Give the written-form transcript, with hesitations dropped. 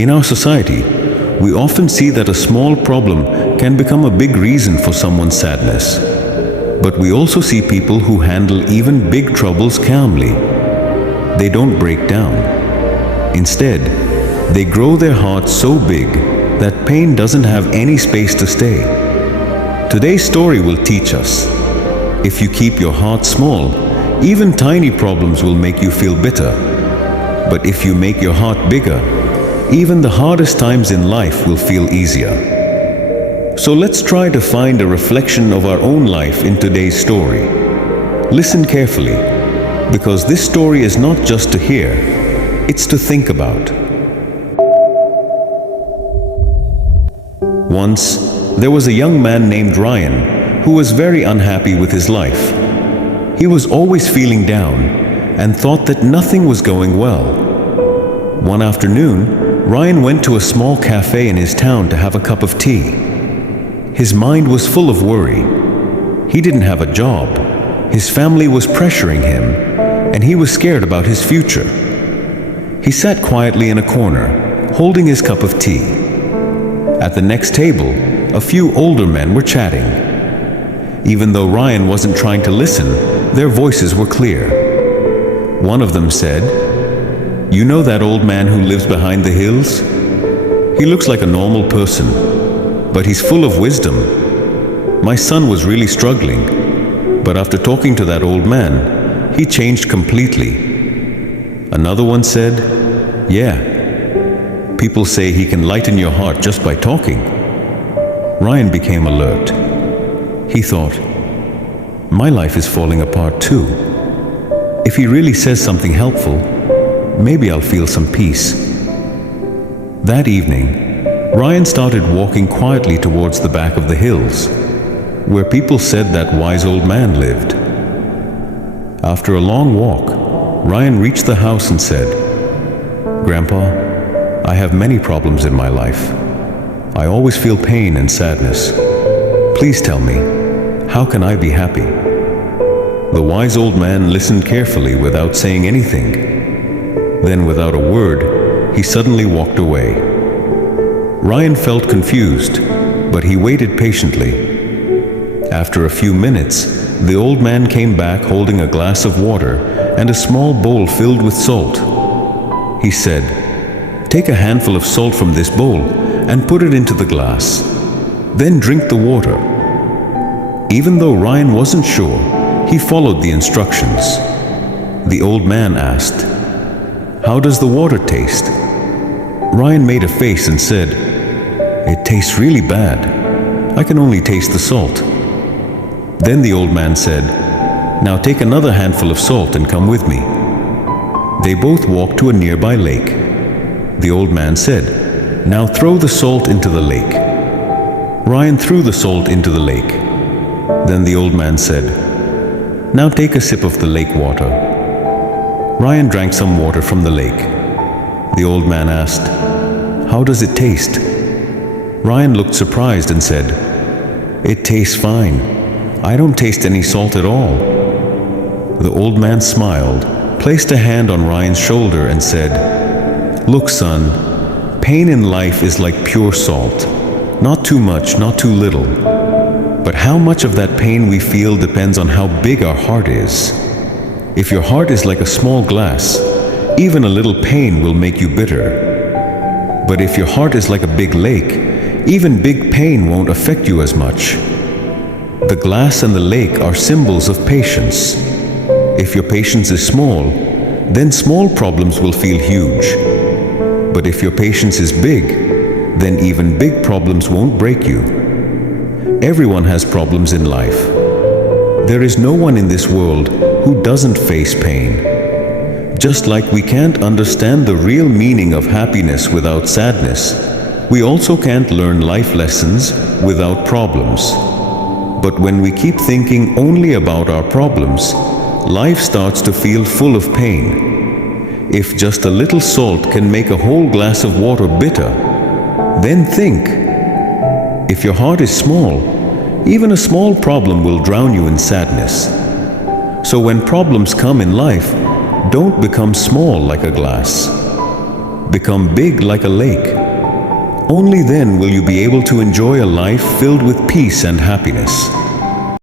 In our society, we often see that a small problem can become a big reason for someone's sadness. But we also see people who handle even big troubles calmly. They don't break down. Instead, they grow their hearts so big that pain doesn't have any space to stay. Today's story will teach us, if you keep your heart small, even tiny problems will make you feel bitter. But if you make your heart bigger, even the hardest times in life will feel easier. So let's try to find a reflection of our own life in today's story. Listen carefully, because this story is not just to hear, it's to think about. Once, there was a young man named Ryan who was very unhappy with his life. He was always feeling down and thought that nothing was going well. One afternoon, Ryan went to a small cafe in his town to have a cup of tea. His mind was full of worry. He didn't have a job, his family was pressuring him, and he was scared about his future. He sat quietly in a corner, holding his cup of tea. At the next table, a few older men were chatting. Even though Ryan wasn't trying to listen, their voices were clear. One of them said, "You know that old man who lives behind the hills? He looks like a normal person, but he's full of wisdom. My son was really struggling, but after talking to that old man, he changed completely." Another one said, "Yeah, people say he can lighten your heart just by talking." Ryan became alert. He thought, "My life is falling apart too. If he really says something helpful, maybe I'll feel some peace." That evening, Ryan started walking quietly towards the back of the hills, where people said that wise old man lived. After a long walk, Ryan reached the house and said, "Grandpa, I have many problems in my life. I always feel pain and sadness. Please tell me, how can I be happy?" The wise old man listened carefully without saying anything. Then, without a word, he suddenly walked away. Ryan felt confused, but he waited patiently. After a few minutes, the old man came back holding a glass of water and a small bowl filled with salt. He said, "Take a handful of salt from this bowl and put it into the glass. Then drink the water." Even though Ryan wasn't sure, he followed the instructions. The old man asked, "How does the water taste?" Ryan made a face and said, "It tastes really bad. I can only taste the salt." Then the old man said, "Now take another handful of salt and come with me." They both walked to a nearby lake. The old man said, "Now throw the salt into the lake." Ryan threw the salt into the lake. Then the old man said, "Now take a sip of the lake water." Ryan drank some water from the lake. The old man asked, "How does it taste?" Ryan looked surprised and said, "It tastes fine. I don't taste any salt at all." The old man smiled, placed a hand on Ryan's shoulder and said, "Look, son, pain in life is like pure salt. Not too much, not too little. But how much of that pain we feel depends on how big our heart is. If your heart is like a small glass, even a little pain will make you bitter. But if your heart is like a big lake, even big pain won't affect you as much. The glass and the lake are symbols of patience. If your patience is small, then small problems will feel huge. But if your patience is big, then even big problems won't break you. Everyone has problems in life. There is no one in this world who doesn't face pain. Just like we can't understand the real meaning of happiness without sadness, we also can't learn life lessons without problems. But when we keep thinking only about our problems, life starts to feel full of pain. If just a little salt can make a whole glass of water bitter, then think. If your heart is small, even a small problem will drown you in sadness. So when problems come in life, don't become small like a glass. become big like a lake. Only then will you be able to enjoy a life filled with peace and happiness.